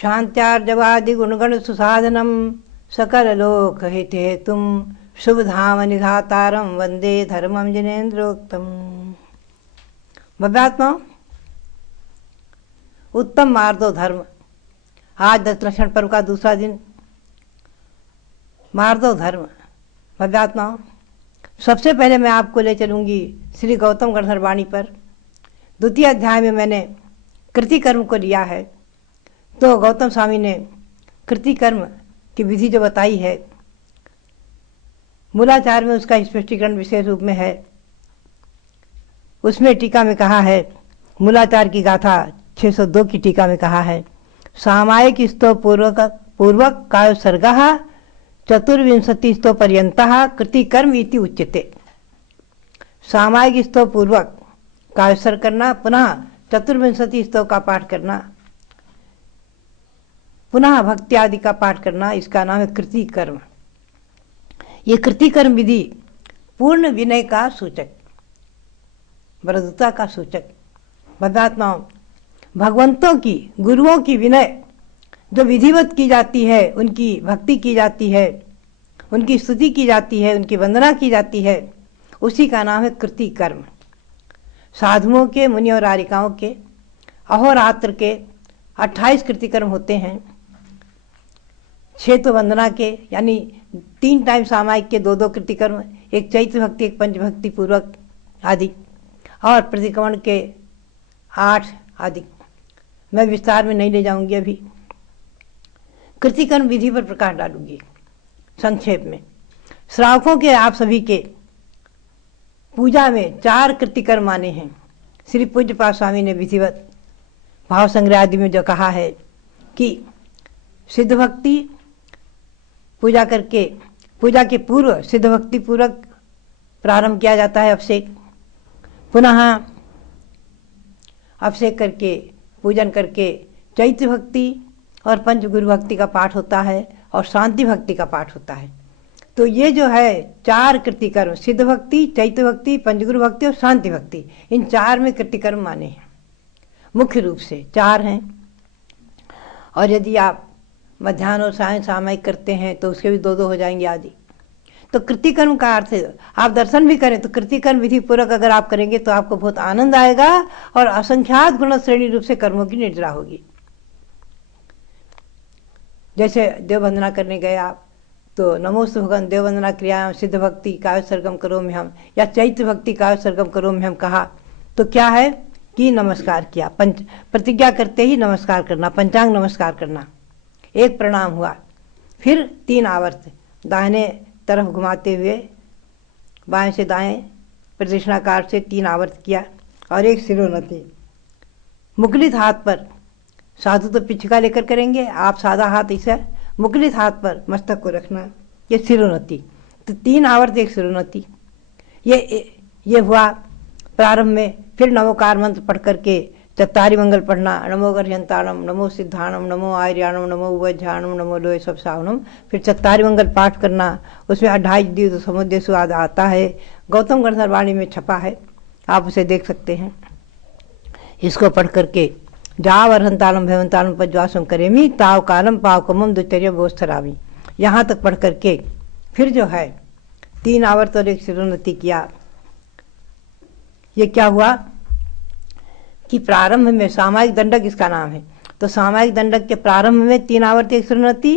शांत्यार्जवादि गुणगण सुसाधनम सकल लोक हित हेतुम शुभ धाम निधातारम वंदे धर्मम जिनेन्द्रोक्तम। भव्यात्मा उत्तम मार्दो धर्म। आज दशलक्षण पर्व का दूसरा दिन। मार्दो धर्म। भव्यात्मा सबसे पहले मैं आपको ले चलूंगी श्री गौतम गणधर वाणी पर। द्वितीय अध्याय में मैंने कृतिकर्म को लिया है, तो गौतम स्वामी ने कृतिकर्म की विधि जो बताई है, मूलाचार में उसका स्पष्टीकरण विशेष रूप में है। उसमें टीका में कहा है, मूलाचार की गाथा 602 की टीका में कहा है, सामायिक स्तव पूर्वक काय सर्गः चतुर्विंशति स्तव पर्यंतः कृतिकर्म इति उच्यते। सामायिक स्तव पूर्वक कायसर करना, पुनः चतुर्विंशति स्तव का पाठ करना, पुनः भक्ति आदि का पाठ करना, इसका नाम है कृतिकर्म। ये कृतिकर्म विधि पूर्ण विनय का सूचक, मृदुता का सूचक। भव्यात्माओं, भगवंतों की, गुरुओं की विनय जो विधिवत की जाती है, उनकी भक्ति की जाती है, उनकी स्तुति की जाती है, उनकी वंदना की जाती है, उसी का नाम है कृतिकर्म। साधुओं के, मुनि और आरिकाओं के अहोरात्र के 28 कृतिकर्म होते हैं। 6 तो वंदना के, यानी 3 टाइम सामायिक के 2-2 कृतिकर्म, एक चैत्र भक्ति, एक पंचभक्ति पूर्वक आदि, और प्रतिक्रमण के 8 आदि। मैं विस्तार में नहीं ले जाऊंगी, अभी कृतिकर्म विधि पर प्रकाश डालूंगी संक्षेप में। श्रावकों के आप सभी के पूजा में 4 कृतिकर्म माने हैं। श्री पूज्यपाद स्वामी ने विधिवत भाव संग्रह आदि में जो कहा है कि सिद्ध भक्ति पूजा करके, पूजा के पूर्व सिद्ध भक्ति पूर्वक प्रारंभ किया जाता है अभिषेक, पुनः अभिषेक करके पूजन करके चैत्र भक्ति और पंचगुरु भक्ति का पाठ होता है और शांति भक्ति का पाठ होता है। तो ये जो है 4 कृतिकर्म, सिद्ध भक्ति, चैत्र भक्ति, पंचगुरु भक्ति और शांति भक्ति, इन 4 में कृतिकर्म माने हैं। मुख्य रूप से 4 हैं, और यदि आप मध्याह्न और सायं सामयिक करते हैं तो उसके भी 2-2 हो जाएंगे आदि। तो कृतिकर्म का अर्थ है, आप दर्शन भी करें तो कृतिकर्म विधि पूर्वक अगर आप करेंगे तो आपको बहुत आनंद आएगा और असंख्यात गुण श्रेणी रूप से कर्मों की निद्रा होगी। जैसे देव वंदना करने गए आप, तो नमोस्तु भगवान देव वंदना क्रिया सिद्ध भक्ति काव्य सरगम करोमि हम, या चैत्र भक्ति काव्य सरगम करोमि हम कहा, तो क्या है कि नमस्कार किया, प्रतिज्ञा करते ही नमस्कार करना, पंचांग नमस्कार करना, एक प्रणाम हुआ, फिर 3 आवर्त दाहिने तरफ घुमाते हुए बाएं से दाएं प्रदक्षिणाकार से 3 आवर्त किया, और एक सिरोन्नति। मुकुलित हाथ पर, साधु तो पिछका लेकर करेंगे, आप सादा हाथ इसे मुकुलित हाथ पर मस्तक को रखना, ये सिरोन्नति। तो 3 आवर्त एक सिरोन्नति। ये हुआ प्रारंभ में। फिर नमोकार मंत्र पढ़ करके चत्तारी मंगल पढ़ना, नमो गर्यंताणम, नमो सिद्धाणम, नमो आर्याणम, नमो उवज्झाणम, नमो लोय सब सावनम। फिर चत्तारी मंगल पाठ करना, उसमें 28 द्वित समुद्देशु आता है, गौतम गणधर वाणी में छपा है, आप उसे देख सकते हैं। इसको पढ़ करके जाव अर्हंतालम भयवंतालम पज्वासम करेमी ताव कालम पाव कमम दुचर्य बोस्थरामी, यहाँ तक पढ़ करके फिर जो है 3 आवर्त और एक सिरोन्नति किया। ये क्या हुआ कि प्रारंभ में सामायिक दंडक इसका नाम है, तो सामायिक दंडक के प्रारंभ में 3 आवर्त एक सिरोन्नति,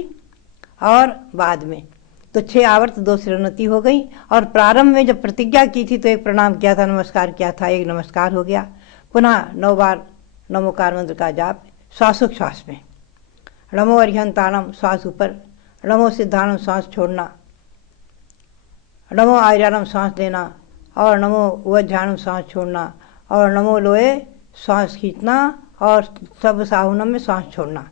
और बाद में तो 6 आवर्त 2 सिरोन्नति हो गई। और प्रारंभ में जब प्रतिज्ञा की थी तो एक प्रणाम किया था, नमस्कार किया था, एक नमस्कार हो गया। पुनः 9 बार नमोकार मंत्र का जाप श्वासोच्छ्वास में, नमो अर्हंताणम श्वास ऊपर, नमो सिद्धाणम श्वास छोड़ना, नमो आर्याणम श्वास लेना, और नमो उवज्झाणम श्वास छोड़ना, और नमो लोए श्वास खींचना, और सब साहुनम में श्वास छोड़ना।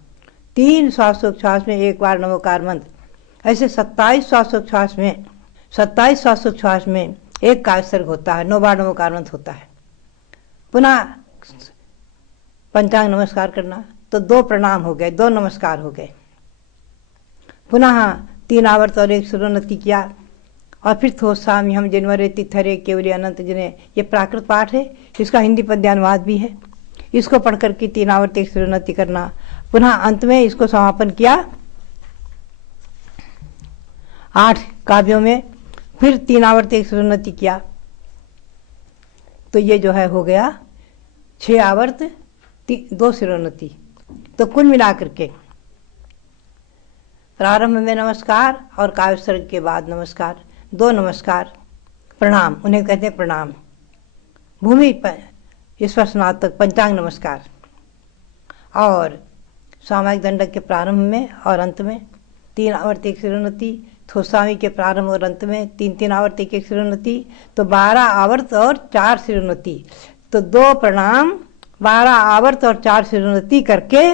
3 श्वासोच्छ्वास में 1 बार नमोकार मंत्र। ऐसे 27 श्वासोच्छ्वास में 27 श्वासोच्छ्वास में एक कायसर्ग होता है, 9 बार नमोकार मंत्र होता है। पुनः पंचांग नमस्कार करना, तो 2 प्रणाम हो गए, 2 नमस्कार हो गए। पुनः 3 आवर्त और एक सिरोन्नति किया, और फिर थोसामी हम जनवरे तिथरे केवली अनंत जिन्हें, ये प्राकृत पाठ है, इसका हिंदी पद्यानुवाद भी है। इसको पढ़ करके 3 आवर्त एक सिरोन्नति करना, पुनः अंत में इसको समापन किया 8 काव्यों में, फिर 3 आवर्त 1 शिरोन्नति किया, तो ये जो है हो गया 6 आवर्त 2 शिरोन्नति। तो कुल मिलाकर के प्रारंभ में नमस्कार और काव्यसर्ग के बाद नमस्कार, 2 नमस्कार, प्रणाम, उन्हें कहते हैं प्रणाम, भूमि स्पर्शनात्मक पंचांग नमस्कार, और सामायिक दंडक के प्रारंभ में और अंत में 3 आवर्त 1 शिरोन्नति, थोसामी के प्रारंभ और अंत में 3 आवर्त 1 शिरोन्नति, तो 12 आवर्त और 4 शिरोन्नति। तो 2 प्रणाम, 12 आवर्त और 4 शिरोन्नति करके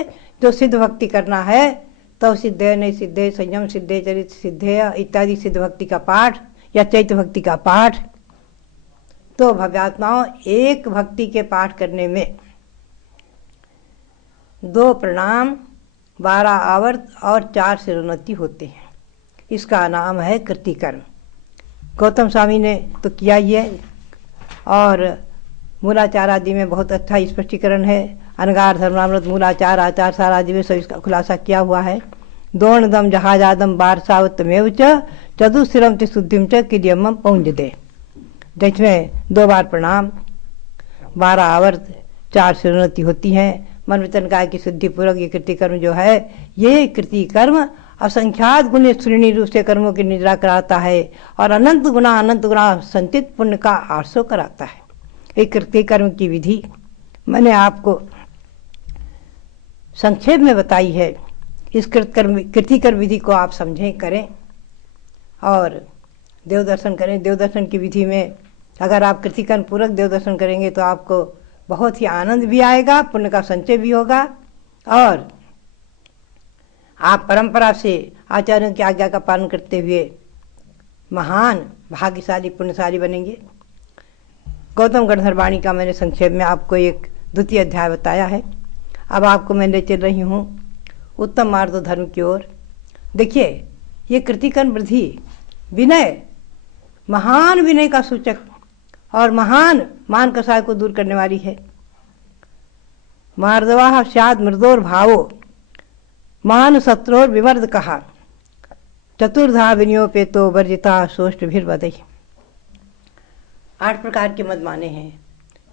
जो सिद्ध भक्ति करना है, तो सिद्धे नहीं सिद्धे, संयम सिद्धे, चरित सिद्धे इत्यादि सिद्ध भक्ति का पाठ या चैत्य भक्ति का पाठ। तो भव्यात्माओं, एक भक्ति के पाठ करने में 2 प्रणाम, 12 आवर्त और 4 शिरोन्नति होते हैं। इसका नाम है कृतिकर्म। गौतम स्वामी ने तो किया ही है, और मूलाचार आदि में बहुत अच्छा स्पष्टीकरण है। अनगार धर्मामृत मूलाचार आचार सार आदि में सब इसका खुलासा किया हुआ है। दोर्णदम जहाजादम बारसावतमेव च चतुस्थिरम च शुद्धिम च किरियम पौंज दे, जिसमें 2 बार प्रणाम, 12 आवर्त 4 शिरोन्नति होती हैं। मन वचन काय की शुद्धि पूर्वक ये कृतिकर्म जो है, ये कृतिकर्म असंख्यात गुण श्रेणी रूप से कर्मों की निद्रा कराता है और अनंत गुना संचित पुण्य का आरसो कराता है। एक कृतिकर्म की विधि मैंने आपको संक्षेप में बताई है। इस कृतिकर्म विधि को आप समझें, करें और देव दर्शन करें। देव दर्शन की विधि में अगर आप कृतिकर्म पूर्वक देव दर्शन करेंगे तो आपको बहुत ही आनंद भी आएगा, पुण्य का संचय भी होगा, और आप परंपरा से आचार्यों की आज्ञा का पालन करते हुए महान भाग्यशाली पुण्यशाली बनेंगे। गौतम गणधर्वाणी का मैंने संक्षेप में आपको एक 2 अध्याय बताया है। अब आपको मैं ले चल रही हूँ उत्तम मार्ग धर्म की ओर। देखिए, ये कृतिकर्म विधि विनय, महान विनय का सूचक और महान मान कसाय को दूर करने वाली है। मार्दवाह स्याद मृदोर भावो मान शत्रोर विवर्ध कहा, चतुर्धा विनियोपेतो वर्जिता सोष्ट भीर बदई। 8 प्रकार के मद माने हैं,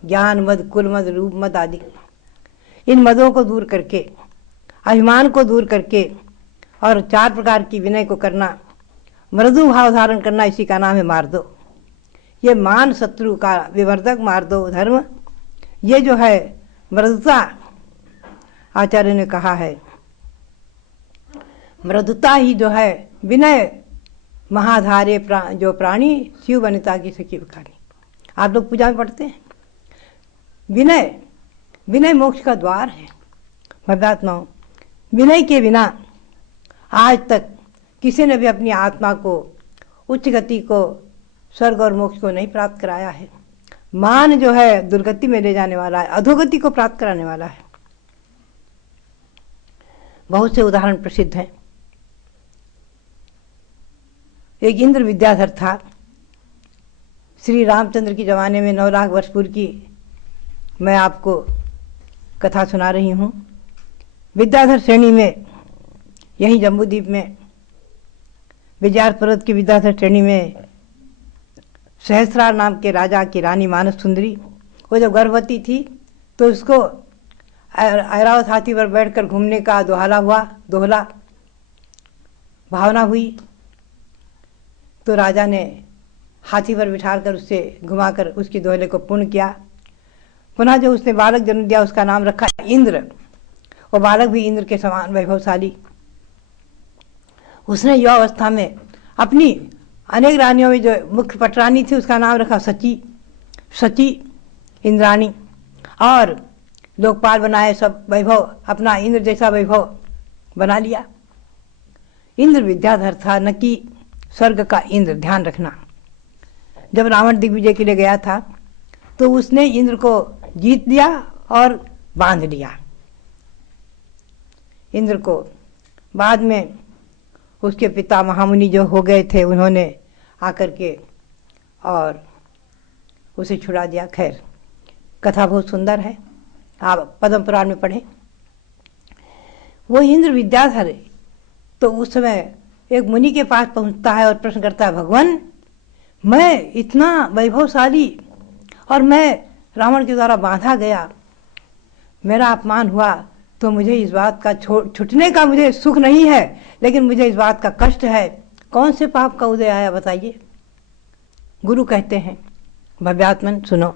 ज्ञान मद, कुल मद, रूप मद आदि। इन मदों को दूर करके, अभिमान को दूर करके और 4 प्रकार की विनय को करना, मृदु भाव धारण करना, इसी का नाम है मार्दो। ये मान शत्रु का विवर्धक मार्दो धर्म, ये जो है मृदुता, आचार्य ने कहा है मृदुता ही जो है विनय महाधारे जो प्राणी शिव वनिता की सखी बखानी। आप लोग पूजा में पढ़ते हैं, विनय, विनय मोक्ष का द्वार है। भव्यात्माओं, विनय के बिना आज तक किसी ने भी अपनी आत्मा को, उच्च गति को, स्वर्ग और मोक्ष को नहीं प्राप्त कराया है। मान जो है दुर्गति में ले जाने वाला है, अधोगति को प्राप्त कराने वाला है। बहुत से उदाहरण प्रसिद्ध हैं। एक इंद्र विद्याधर था। श्री रामचंद्र के ज़माने में 9 लाख वर्ष पूर्व की मैं आपको कथा सुना रही हूँ। विद्याधर श्रेणी में, यहीं जम्बूद्वीप में विजयार पर्वत की विद्याधर श्रेणी में सहस्रार नाम के राजा की रानी मानस सुंदरी, वो जब गर्भवती थी तो उसको ऐरावत हाथी पर बैठकर घूमने का दोहला भावना हुई। तो राजा ने हाथी पर बिठाकर उससे घुमाकर उसकी दोहले को पूर्ण किया। पुनः जो उसने बालक जन्म दिया उसका नाम रखा इंद्र। वो बालक भी इंद्र के समान वैभवशाली। उसने युवा अवस्था में अपनी अनेक रानियों में जो मुख्य पटरानी थी उसका नाम रखा सची इंद्राणी, और लोकपाल बनाए, सब वैभव अपना इंद्र जैसा वैभव बना लिया। इंद्र विद्याधर था, न कि स्वर्ग का इंद्र, ध्यान रखना। जब रावण दिग्विजय के लिए गया था तो उसने इंद्र को जीत लिया और बांध लिया। इंद्र को बाद में उसके पिता महामुनि जो हो गए थे उन्होंने आकर के और उसे छुड़ा दिया। खैर, कथा बहुत सुंदर है, आप पद्म पुराण में पढ़ें। वो इंद्र विद्याधर तो उस समय एक मुनि के पास पहुंचता है और प्रश्न करता है, भगवान मैं इतना वैभवशाली और मैं रावण के द्वारा बांधा गया, मेरा अपमान हुआ, तो मुझे इस बात का छूटने का मुझे सुख नहीं है, लेकिन मुझे इस बात का कष्ट है। कौन से पाप का उदय आया बताइए। गुरु कहते हैं, भव्यात्मन सुनो,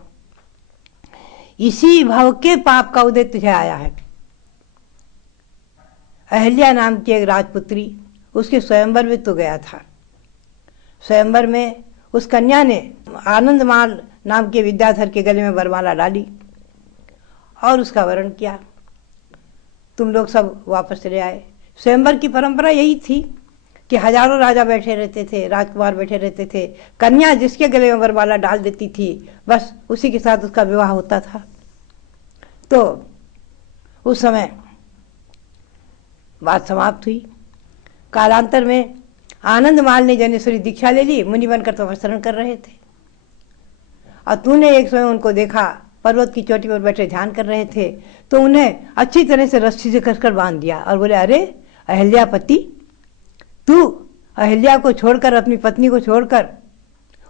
इसी भव के पाप का उदय तुझे आया है। अहल्या नाम की एक राजपुत्री, उसके स्वयंवर में तो गया था। स्वयंवर में उस कन्या ने आनंदमाल नाम के विद्याधर के गले में वरमाला डाली और उसका वरण किया। तुम लोग सब वापस चले आए। स्वयंवर की परंपरा यही थी कि हजारों राजा बैठे रहते थे, राजकुमार बैठे रहते थे, कन्या जिसके गले में वरमाला डाल देती थी बस उसी के साथ उसका विवाह होता था। तो उस समय बात समाप्त हुई। कालांतर में आनंदमाल ने जनेश्वरी दीक्षा ले ली, मुनि बनकर तपस्या कर रहे थे। और तूने एक समय उनको देखा, पर्वत की चोटी पर बैठे ध्यान कर रहे थे, तो उन्हें अच्छी तरह से रस्सी से कसकर बांध दिया और बोले, अरे अहिल्यापति, तू अहिल्या को छोड़कर, अपनी पत्नी को छोड़कर,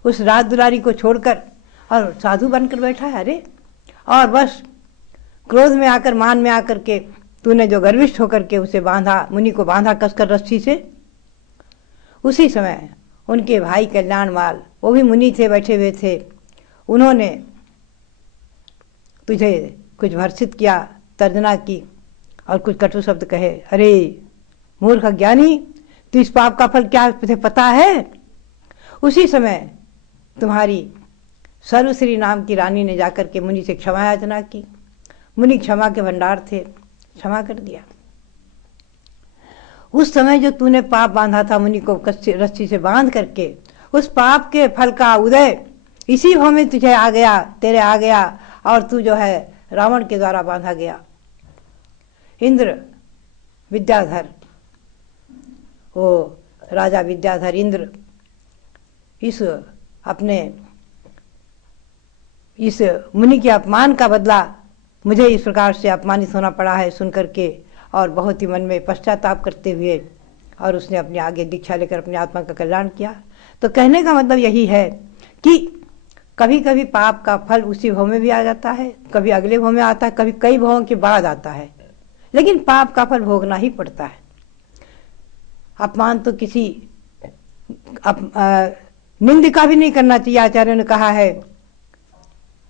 उस राज दुलारी को छोड़कर और साधु बनकर बैठा है। अरे और बस क्रोध में आकर, मान में आकर के तूने जो गर्विष्ठ होकर के उसे बांधा, मुनि को बांधा कसकर रस्सी से। उसी समय उनके भाई कल्याणमाल, वो भी मुनि थे, बैठे हुए थे, उन्होंने तुझे कुछ भर्सित किया, तर्जना की और कुछ कटु शब्द कहे। अरे मूर्ख अज्ञानी, तो इस पाप का फल क्या तुझे पता है? उसी समय तुम्हारी सर्वश्री नाम की रानी ने जाकर के मुनि से क्षमा याचना की। मुनि क्षमा के भंडार थे, क्षमा कर दिया। उस समय जो तूने पाप बांधा था मुनि को रस्सी से बांध करके, उस पाप के फल का उदय इसी भाव में तुझे आ गया, तेरे आ गया, और तू जो है रावण के द्वारा बांधा गया। इंद्र विद्याधर, वो राजा विद्याधर इंद्र इस अपने इस मुनि के अपमान का बदला, मुझे इस प्रकार से अपमानित होना पड़ा है सुनकर के, और बहुत ही मन में पश्चाताप करते हुए, और उसने अपने आगे दीक्षा लेकर अपनी आत्मा का कल्याण किया। तो कहने का मतलब यही है कि कभी कभी पाप का फल उसी भाव में भी आ जाता है, कभी अगले भाव में आता है, कभी कई भावों के बाद आता है, लेकिन पाप का फल भोगना ही पड़ता है। अपमान तो किसी निंद का भी नहीं करना चाहिए। आचार्य ने कहा है,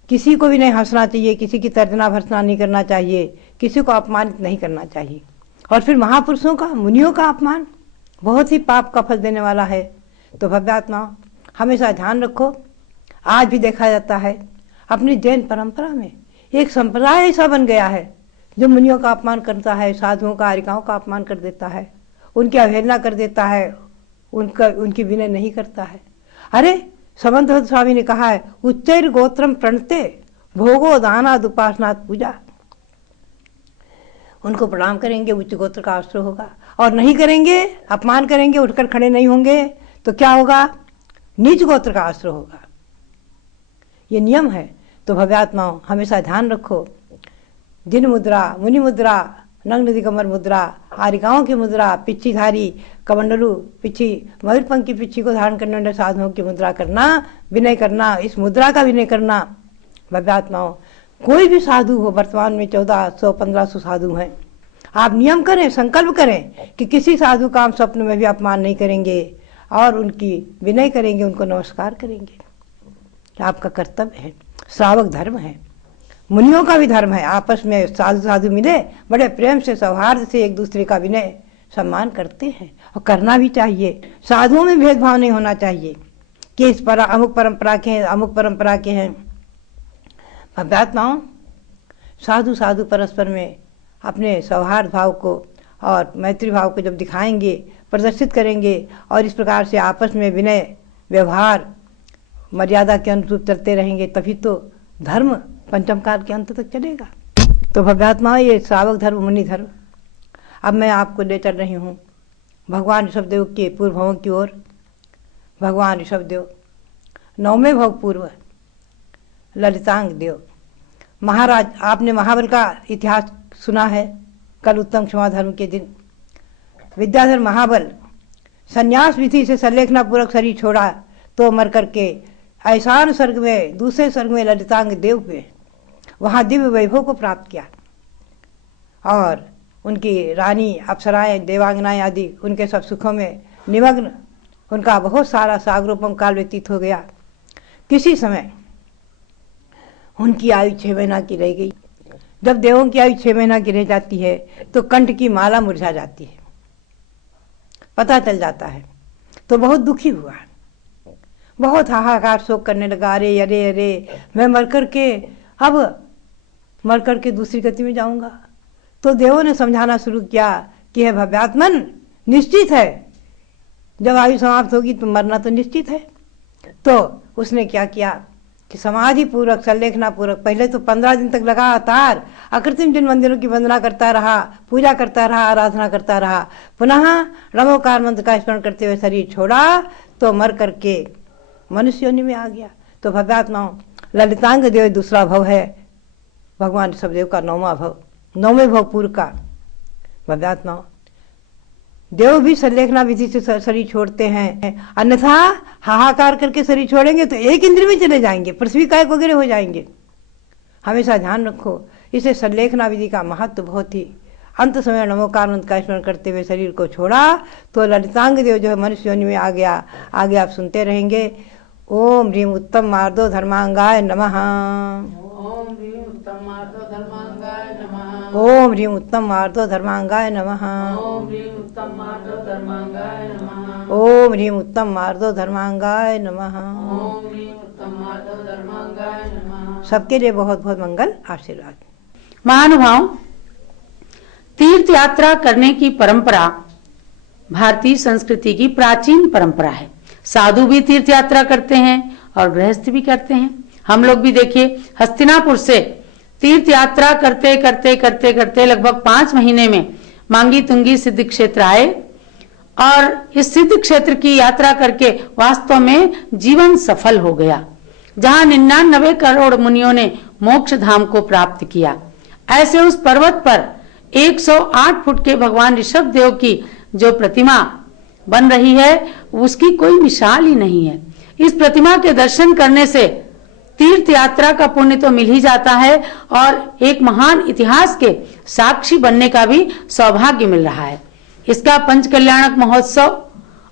किसी को भी नहीं हंसना चाहिए, किसी की तर्जना भर्सना नहीं करना चाहिए, किसी को अपमानित नहीं करना चाहिए। और फिर महापुरुषों का, मुनियों का अपमान बहुत ही पाप का फल देने वाला है। तो भव्यात्मा हमेशा ध्यान रखो। आज भी देखा जाता है अपनी जैन परंपरा में एक संप्रदाय ऐसा बन गया है जो मुनियों का अपमान करता है, साधुओं का, आर्यिकाओं का अपमान कर देता है, उनकी अवहेलना कर देता है, उनकी विनय नहीं करता है। अरे समंत स्वामी ने कहा है, उच्चैर गोत्रम प्रणते भोगो दानाद उपासनात् पूजा। उनको प्रणाम करेंगे, उच्च गोत्र का आश्रय होगा, और नहीं करेंगे, अपमान करेंगे, उठकर खड़े नहीं होंगे, तो क्या होगा? नीच गोत्र का आश्रय होगा। ये नियम है। तो भव्यात्माओं हमेशा ध्यान रखो, जिन मुद्रा, मुनि मुद्रा, नग्न दिगंबर मुद्रा, आर्यिकाओं की मुद्रा, पिच्छीधारी, कमंडलू पिच्छी, मयूरपंख की पिच्छी को धारण करने वाले साधुओं की मुद्रा करना, विनय करना, इस मुद्रा का विनय करना। भव्यात्माओं कोई भी साधु हो, वर्तमान में 1400-1500 साधु हैं, आप नियम करें, संकल्प करें कि किसी साधु का हम स्वप्न में भी अपमान नहीं करेंगे और उनकी विनय करेंगे, उनको नमस्कार करेंगे। आपका कर्तव्य है, श्रावक धर्म है, मुनियों का भी धर्म है। आपस में साधु साधु मिले, बड़े प्रेम से, सौहार्द से एक दूसरे का विनय सम्मान करते हैं, और करना भी चाहिए। साधुओं में भेदभाव नहीं होना चाहिए कि इस पर अमुक परंपरा के हैं, अमुक परंपरा के हैं। भव्यात्माओं साधु साधु परस्पर में अपने सौहार्द भाव को और मैत्री भाव को जब दिखाएंगे, प्रदर्शित करेंगे, और इस प्रकार से आपस में विनय, व्यवहार, मर्यादा के अनुरूप चलते रहेंगे, तभी तो धर्म पंचम काल के अंत तक चलेगा। तो भव्यात्मा ये श्रावक धर्म, मुनि धर्म। अब मैं आपको ले चल रही हूँ भगवान ऋषभदेव के पूर्व भावों की ओर। भगवान ऋषभदेव 9वें भाव पूर्व ललितांग देव महाराज। आपने महाबल का इतिहास सुना है, कल उत्तम क्षमा धर्म के दिन विद्याधर महाबल संन्यास विधि से संलेखना पूर्वक शरीर छोड़ा तो मर करके ऐसान स्वर्ग में, दूसरे स्वर्ग में ललितांग देव हुए, वहाँ दिव्य वैभव को प्राप्त किया और उनकी रानी अप्सराएं देवांगनाएं आदि उनके सब सुखों में निमग्न उनका बहुत सारा सागरोपम काल व्यतीत हो गया। किसी समय उनकी आयु 6 महीना की रह गई। जब देवों की आयु 6 महीना की रह जाती है तो कंठ की माला मुरझा जाती है, पता चल जाता है। तो बहुत दुखी हुआ, बहुत हाहाकार शोक करने लगा, अरे अरे अरे मैं मर करके दूसरी गति में जाऊंगा। तो देवों ने समझाना शुरू किया कि है भव्यात्मन, निश्चित है जब आयु समाप्त होगी तो मरना तो निश्चित है। तो उसने क्या किया कि समाधि पूर्वक संलेखना पूर्वक पहले तो 15 दिन तक लगातार अकृत्रिम जिन मंदिरों की वंदना करता रहा, पूजा करता रहा, आराधना करता रहा। पुनः नमोकार मंत्र का स्मरण करते हुए शरीर छोड़ा तो मर करके मनुष्य योनि में आ गया। तो भव्यात्माओं, ललितांग देव दूसरा भव है, भगवान ऋषभदेव का 9वां भव, 9वें भव पूर्व का। भव्यात्माओं, देव भी संलेखना विधि से शरीर छोड़ते हैं, अन्यथा हाहाकार करके शरीर छोड़ेंगे तो एक इंद्र में चले जाएंगे, पृथ्वी कायक वगैरह हो जाएंगे। हमेशा ध्यान रखो, इसे संलेखना विधि का महत्व बहुत ही। अंत समय नमोकार मंत्र का स्मरण करते हुए शरीर को छोड़ा तो ललितांग देव जो है मनुष्य योनि में आ गया। आगे आप सुनते रहेंगे। ओम ह्रीम उत्तम मार्दो धर्मांगाय नमः। ओम ह्रीम उत्तम मार्दो धर्मांगाय नमः। ओम ह्रीम उत्तम मार्दो धर्मांगाय नमः। ओम ह्रीम उत्तम मार्दो धर्मांगाय नमः। ओम ह्रीम उत्तम मार्दो धर्मांगाय नमः। ओम ह्रीम उत्तम मार्दो धर्मांगाय नमः। सबके लिए बहुत बहुत मंगल आशीर्वाद। महानुभाव, तीर्थ यात्रा करने की परंपरा भारतीय संस्कृति की प्राचीन परंपरा है। साधु भी तीर्थ यात्रा करते हैं और गृहस्थ भी करते हैं। हम लोग भी देखिए, हस्तिनापुर से तीर्थ यात्रा करते करते करते करते लगभग 5 महीने में मांगी तुंगी सिद्ध क्षेत्र आए और इस सिद्ध क्षेत्र की यात्रा करके वास्तव में जीवन सफल हो गया, जहां 99 करोड़ मुनियों ने मोक्ष धाम को प्राप्त किया। ऐसे उस पर्वत पर 108 फुट के भगवान ऋषभ देव की जो प्रतिमा बन रही है उसकी कोई मिसाल ही नहीं है। इस प्रतिमा के दर्शन करने से तीर्थ यात्रा का पुण्य तो मिल ही जाता है और एक महान इतिहास के साक्षी बनने का भी सौभाग्य मिल रहा है। इसका पंचकल्याणक महोत्सव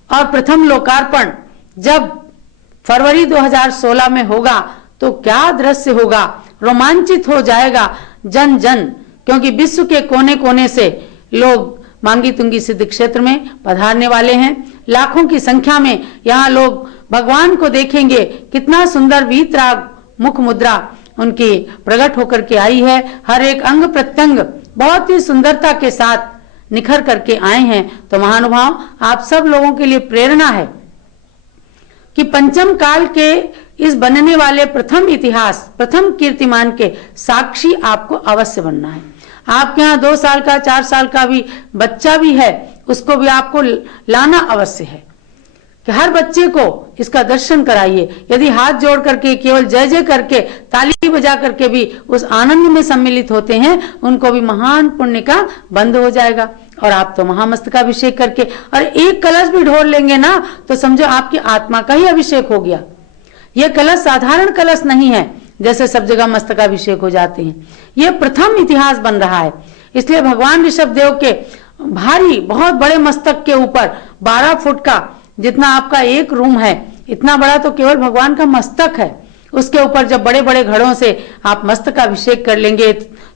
और प्रथम लोकार्पण जब फरवरी 2016 में होगा तो क्या दृश्य होगा, रोमांचित हो जाएगा जन जन, क्योंकि विश्व के कोने कोने से लोग मांगी तुंगी सिद्ध क्षेत्र में पधारने वाले हैं। लाखों की संख्या में यहाँ लोग भगवान को देखेंगे। कितना सुंदर वीतराग मुख मुद्रा उनकी प्रकट होकर के आई है। हर एक अंग प्रत्यंग बहुत ही सुंदरता के साथ निखर करके आए हैं। तो महानुभाव, आप सब लोगों के लिए प्रेरणा है कि पंचम काल के इस बनने वाले प्रथम इतिहास, प्रथम कीर्तिमान के साक्षी आपको अवश्य बनना है। आपके यहाँ 2 साल का 4 साल का भी बच्चा भी है, उसको भी आपको लाना अवश्य है कि हर बच्चे को इसका दर्शन कराइए। यदि हाथ जोड़ करके केवल जय जय करके ताली बजा करके भी उस आनंद में सम्मिलित होते हैं, उनको भी महान पुण्य का बंध हो जाएगा। और आप तो महामस्तकाभिषेक करके और एक कलश भी ढोल लेंगे ना तो समझो आपकी आत्मा का ही अभिषेक हो गया। यह कलश साधारण कलश नहीं है जैसे सब जगह मस्तकाभिषेक हो जाते हैं। यह प्रथम इतिहास बन रहा है। इसलिए भगवान ऋषभ देव के भारी बहुत बड़े मस्तक के ऊपर 12 फुट का जितना आपका एक रूम है, इतना बड़ा तो केवल भगवान का मस्तक है। उसके ऊपर जब बड़े बड़े घड़ों से आप मस्तकाभिषेक कर लेंगे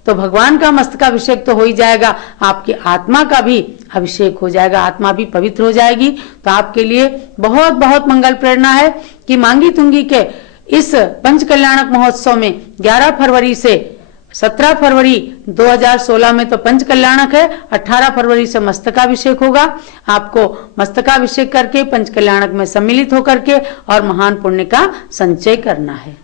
तो भगवान का मस्तकाभिषेक तो हो ही जाएगा, आपकी आत्मा का भी अभिषेक हो जाएगा, आत्मा भी पवित्र हो जाएगी। तो आपके लिए बहुत बहुत मंगल प्रेरणा है कि मांगी तुंगी के इस पंचकल्याणक महोत्सव में 11 फरवरी से 17 फरवरी 2016 में तो पंचकल्याणक है, 18 फरवरी से मस्तकाभिषेक होगा। आपको मस्तकाभिषेक करके पंचकल्याणक में सम्मिलित होकर के और महान पुण्य का संचय करना है।